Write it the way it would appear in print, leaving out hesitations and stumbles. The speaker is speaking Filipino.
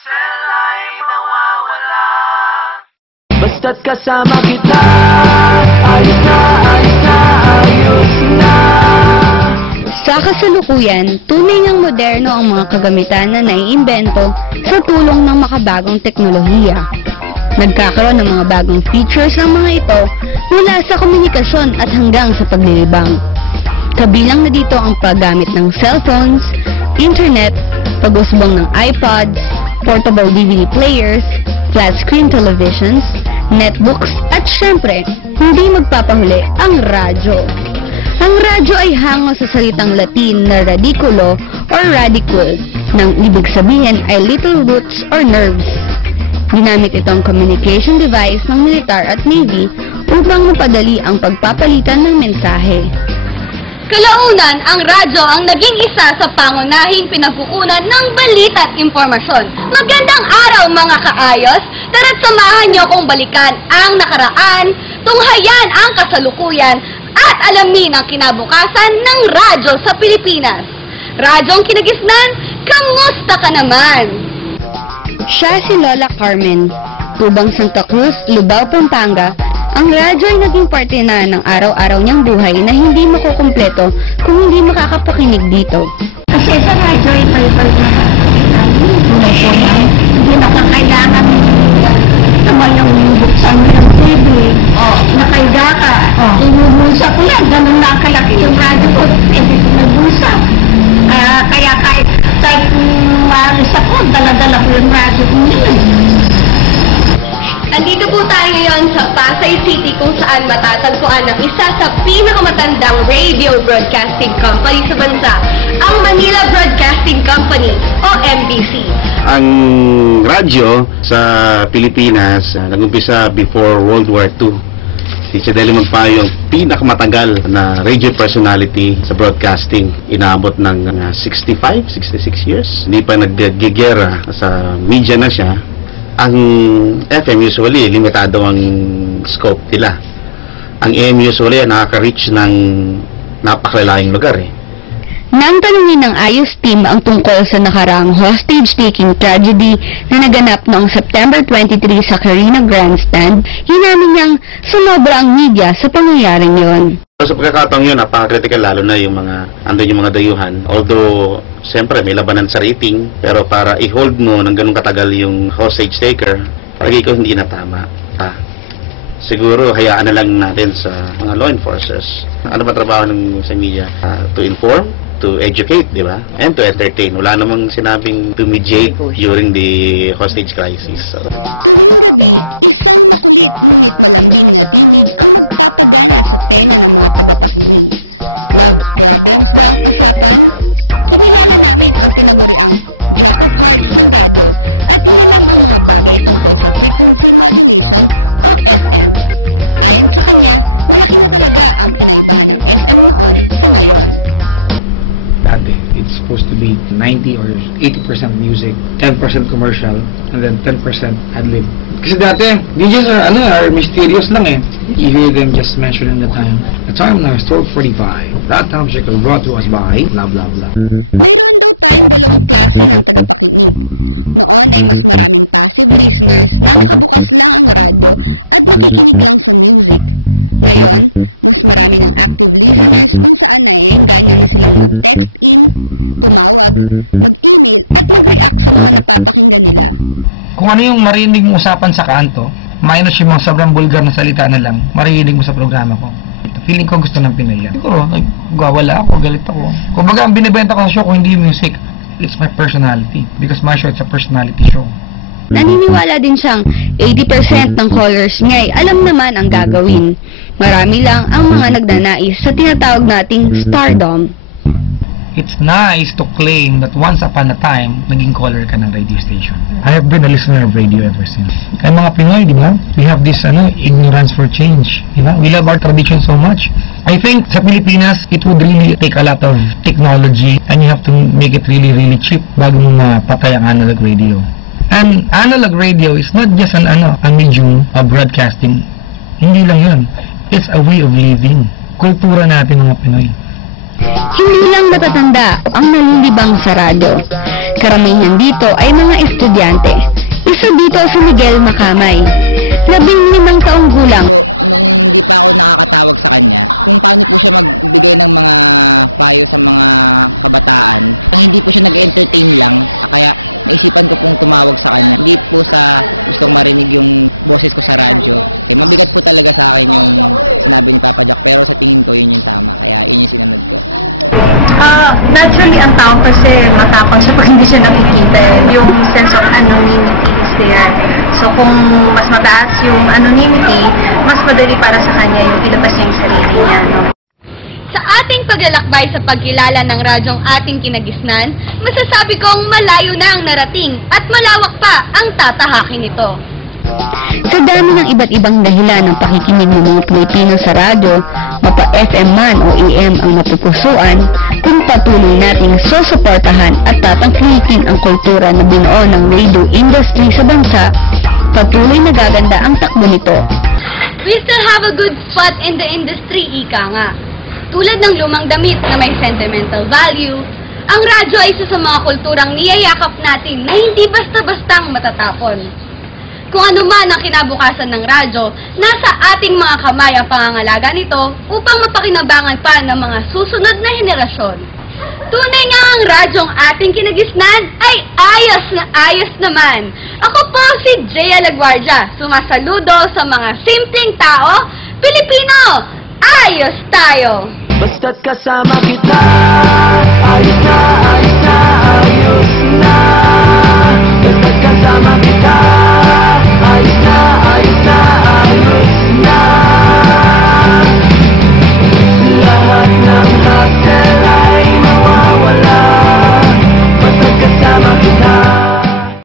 hassle ay nawawala. Basta't kasama kita, ayos na, ayos na, ayos na. Sa kasalukuyan, tunay ngang moderno ang mga kagamitan na naiimbento sa tulong ng makabagong teknolohiya. Nagkakaroon ng mga bagong features ng mga ito mula sa komunikasyon at hanggang sa paglilibang. Kabilang na dito ang paggamit ng cellphones, internet, pag-usbong ng iPods, portable DVD players, flat screen televisions, netbooks, at syempre, hindi magpapahuli ang radyo. Ang radyo ay hango sa salitang Latin na radiculo or radicule, nang ibig sabihin ay little roots or nerves. Ginamit itong communication device ng militar at navy upang mapadali ang pagpapalitan ng mensahe. Kalaunan, ang radyo ang naging isa sa pangunahing pinagkukunan ng balita at impormasyon. Magandang araw mga kaayos! Tara't samahan niyo kong balikan ang nakaraan, tunghayan ang kasalukuyan, at alamin ang kinabukasan ng radyo sa Pilipinas. Radyong Kinagisnan, kamusta ka naman? Siya si Lola Carmen, tubang Santa Cruz, Lubao, Pampanga. Ang radyo ay naging parte na ng araw-araw niyang buhay na hindi makukumpleto kung hindi makakapakinig dito. Kasi sa radyo ay pay-pay na hindi nakakailangan naman yung buksan mo yung TV. Nakahiga ka. Inubusa ko yan. Ganun na kalaki yung radyo ko. Hindi ko nabusa. Kaya kahit maalis ako, dala-dala ko yung radyo ko yun. Nandito po tayo ngayon sa Pasay City kung saan matatagpuan ang isa sa pinakamatandang radio broadcasting company sa bansa, ang Manila Broadcasting Company o MBC. Ang radyo sa Pilipinas nag-umpisa before World War II. Si Fidelio Magpayo ang pinakamatagal na radio personality sa broadcasting. Inaabot ng 65, 66 years. Hindi pa naggigera sa media na siya. Ang FM usually, limitado ang scope nila. Ang AM usually, nakaka-reach ng napakalaking lugar eh. Nang tanungin ng Ayos Team ang tungkol sa nakaraang hostage-taking tragedy na naganap noong September 23 sa Carina Grandstand, hinamin niyang sumobra ang media sa pangyayaring yon. Sa pagkakataong yun, napaka-critical lalo na yung mga dayuhan. Although, siyempre may labanan sa rating, pero para i-hold mo ng ganun katagal yung hostage taker, palagi ko hindi na tama. Siguro, hayaan na lang natin sa mga law enforcers. Ano ba trabaho ng sa media? To inform, to educate, di ba? And to entertain. Wala namang sinabing to mediate during the hostage crisis. So. Supposed to be 90 or 80% music, 10% commercial, and then 10% ad-lib. Kasi dati, DJs are mysterious lang eh. You hear them just mentioning the time. The time now is 12:45. That time check was brought to us by blah blah blah. Kung ano yung marinig mo usapan sa kanto, minus yung mga sobrang bulgar na salita na lang, marinig mo sa programa ko. Feeling ko gusto ng Pinoy yan. Siguro, nagwawala ako, galit ako. Kumbaga, ang binibenta ko sa show ko hindi yung music, it's my personality. Because my show, it's a personality show. Naniniwala din siyang 80% ng callers niya ay alam naman ang gagawin. Marami lang ang mga nagnanais sa tinatawag nating stardom. It's nice to claim that once upon a time, naging caller ka ng radio station. I have been a listener of radio ever since. Kaya mga Pinoy, di ba? We have this ignorance for change. Di ba? We love our tradition so much. I think sa Pilipinas, it would really take a lot of technology and you have to make it really, really cheap bago mo mapatay ang analog radio. And analog radio is not just a medium of broadcasting. Hindi lang yun. It's a way of living. Kultura natin mga Pinoy. Hindi lang matatanda ang nalilibang sa radyo. Karamihan dito ay mga estudyante. Isa dito si Miguel Macamay, 15 taong gulang. Naturally, ang tao kasi matapang siya pag hindi siya nakikita. Yung sense of anonymity is there. So, kung mas mataas yung anonymity, mas madali para sa kanya yung ilabas niya yung sarili niya. No? Sa ating paglalakbay sa pagkilala ng radyong ating kinagisnan, masasabi kong malayo na ang narating at malawak pa ang tatahakin nito. Sa dami ng iba't ibang dahilan ng pakikinig ng mga Pilipino sa radyo, mapa FM man o AM ang napupusuan, kung patuloy nating susuportahan at tatangkilikin ang kultura na binuo ng radio industry sa bansa, patuloy na gaganda ang takbo nito. We still have a good spot in the industry, ika nga. Tulad ng lumang damit na may sentimental value, ang radyo ay isa sa mga kulturang niyayakap natin na hindi basta-bastang matatapon. Kung ano man ang kinabukasan ng radyo, nasa ating mga kamay ang pangangalaga nito upang mapakinabangan pa ng mga susunod na henerasyon. Tunay nga ang radyong ating kinagisnan ay ayos na ayos naman. Ako po si Jaya Laguardia, sumasaludo sa mga simpleng tao, Pilipino, ayos tayo! Basta't kasama kita, ayos na